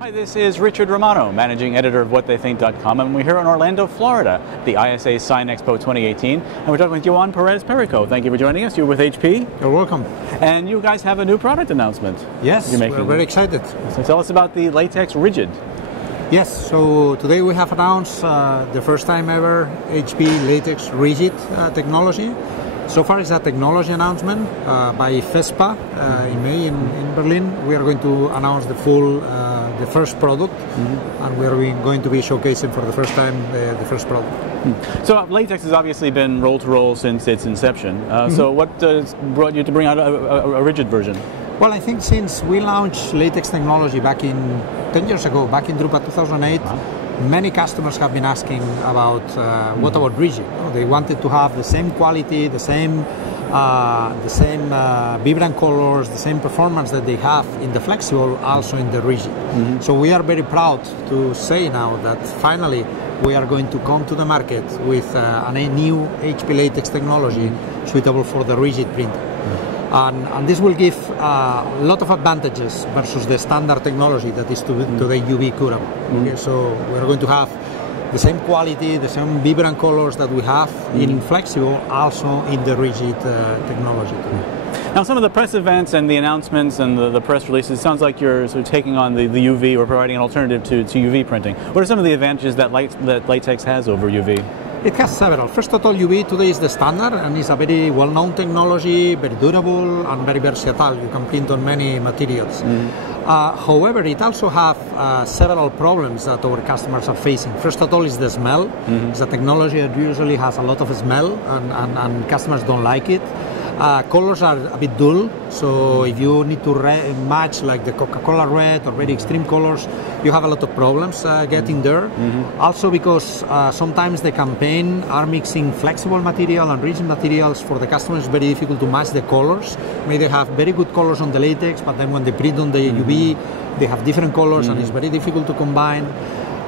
Hi, this is Richard Romano, Managing Editor of WhatTheyThink.com, and we're here in Orlando, Florida, at the ISA Sign Expo 2018, and we're talking with Juan Perez-Perico. Thank you for joining us. You're with HP. You're welcome. And you guys have a new product announcement. Yes, you're making. We're very excited. So tell us about the Latex Rigid. Yes, so today we have announced the first time ever HP Latex Rigid technology. So far it's a technology announcement by FESPA in May in Berlin. We are going to announce the first product, and we are going to be showcasing for the first time the first product. So Latex has obviously been roll-to-roll since its inception. So what brought you to bring out a rigid version? Well, I think since we launched Latex technology back in 10 years ago, back in Drupa 2008, many customers have been asking about what about rigid. They wanted to have the same quality, the same vibrant colors, the same performance that they have in the flexible, also in the rigid. So we are very proud to say now that finally we are going to come to the market with a new HP Latex technology suitable for the rigid printing. And this will give a lot of advantages versus the standard technology that is today UV curable. Okay, so we're going to have the same quality, the same vibrant colors that we have in flexible, also in the rigid technology today. Now, some of the press events and the announcements and the press releases, it sounds like you're sort of taking on the UV or providing an alternative to UV printing. What are some of the advantages that Latex has over UV? It has several. First of all, UV today is the standard, and it's a very well-known technology, very durable and very versatile. You can print on many materials. However, it also has several problems that our customers are facing. First of all is the smell. It's a technology that usually has a lot of smell, and customers don't like it. Colors are a bit dull, so if you need to match like the Coca-Cola red or very extreme colors, you have a lot of problems getting there. Also because sometimes the campaign are mixing flexible material and rigid materials. For the customers, it's very difficult to match the colors. Maybe they have very good colors on the latex, but then when they print on the UV, they have different colors, and it's very difficult to combine.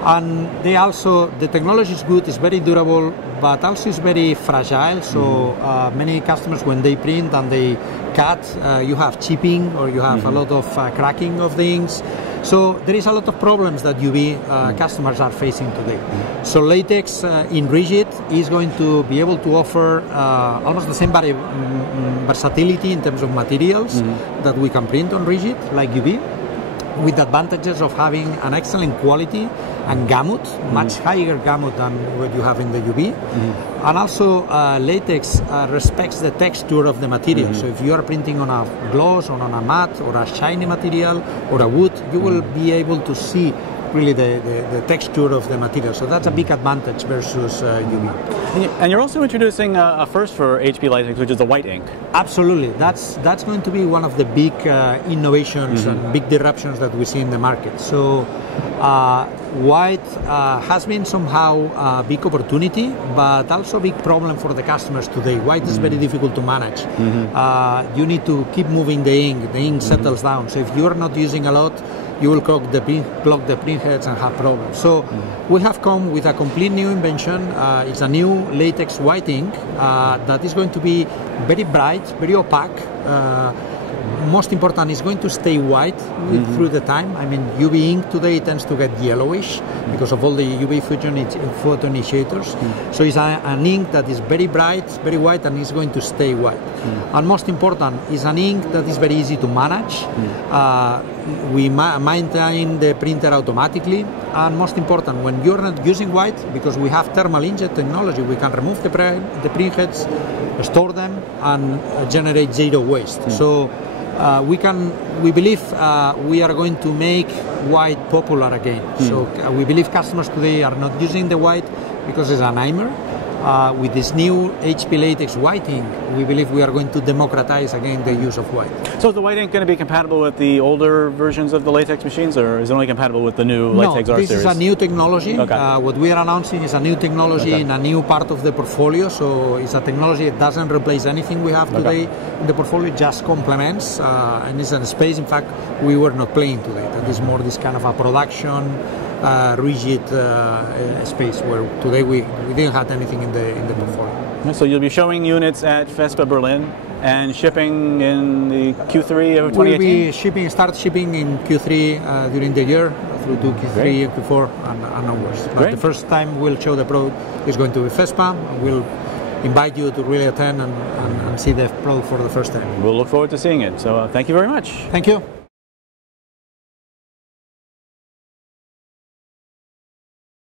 And the technology is good, it's very durable, but also it's very fragile. So many customers, when they print and they cut, you have chipping, or you have a lot of cracking of things. So there is a lot of problems that UV customers are facing today. So Latex in rigid is going to be able to offer almost the same versatility in terms of materials that we can print on rigid, like UV, with the advantages of having an excellent quality and gamut, much higher gamut than what you have in the UV. And also Latex respects the texture of the material. So if you are printing on a gloss or on a matte or a shiny material or a wood, you will be able to see really the texture of the material. So that's a big advantage versus UV. And you're also introducing a first for HP Latex, which is the white ink. Absolutely. That's going to be one of the big innovations and big disruptions that we see in the market. So white has been somehow a big opportunity, but also a big problem for the customers today. White is very difficult to manage. You need to keep moving the ink settles down. So if you're not using a lot, you will clog the print heads and have problems. So we have come with a complete new invention. It's a new latex white ink that is going to be very bright, very opaque. Most important, is going to stay white through the time. I mean, UV ink today tends to get yellowish because of all the UV photo initiators. So it's an ink that is very bright, very white, and is going to stay white. And most important, is an ink that is very easy to manage. We maintain the printer automatically, and most important, when you're not using white, because we have thermal inkjet technology, we can remove the print heads, store them, and generate zero waste. So we believe we are going to make white popular again. So we believe customers today are not using the white because it's a nightmare. With this new HP Latex white ink, we believe we are going to democratize again the use of white. So is the white ink going to be compatible with the older versions of the Latex machines, or is it only compatible with the new Latex R series? No, this is a new technology. What we are announcing is a new technology in a new part of the portfolio. So it's a technology that doesn't replace anything we have today in the portfolio, just complements, and it's a space, in fact, we were not playing today. That is more this kind of a production rigid space, where today we didn't have anything in the portfolio. So you'll be showing units at FESPA Berlin. and shipping in the Q3 of 2018? We'll be start shipping in Q3 during the year, through to Q3 and Q4 and onwards. But the first time we'll show the product is going to be FESPA. We'll invite you to really attend and see the product for the first time. We'll look forward to seeing it. So thank you very much. Thank you.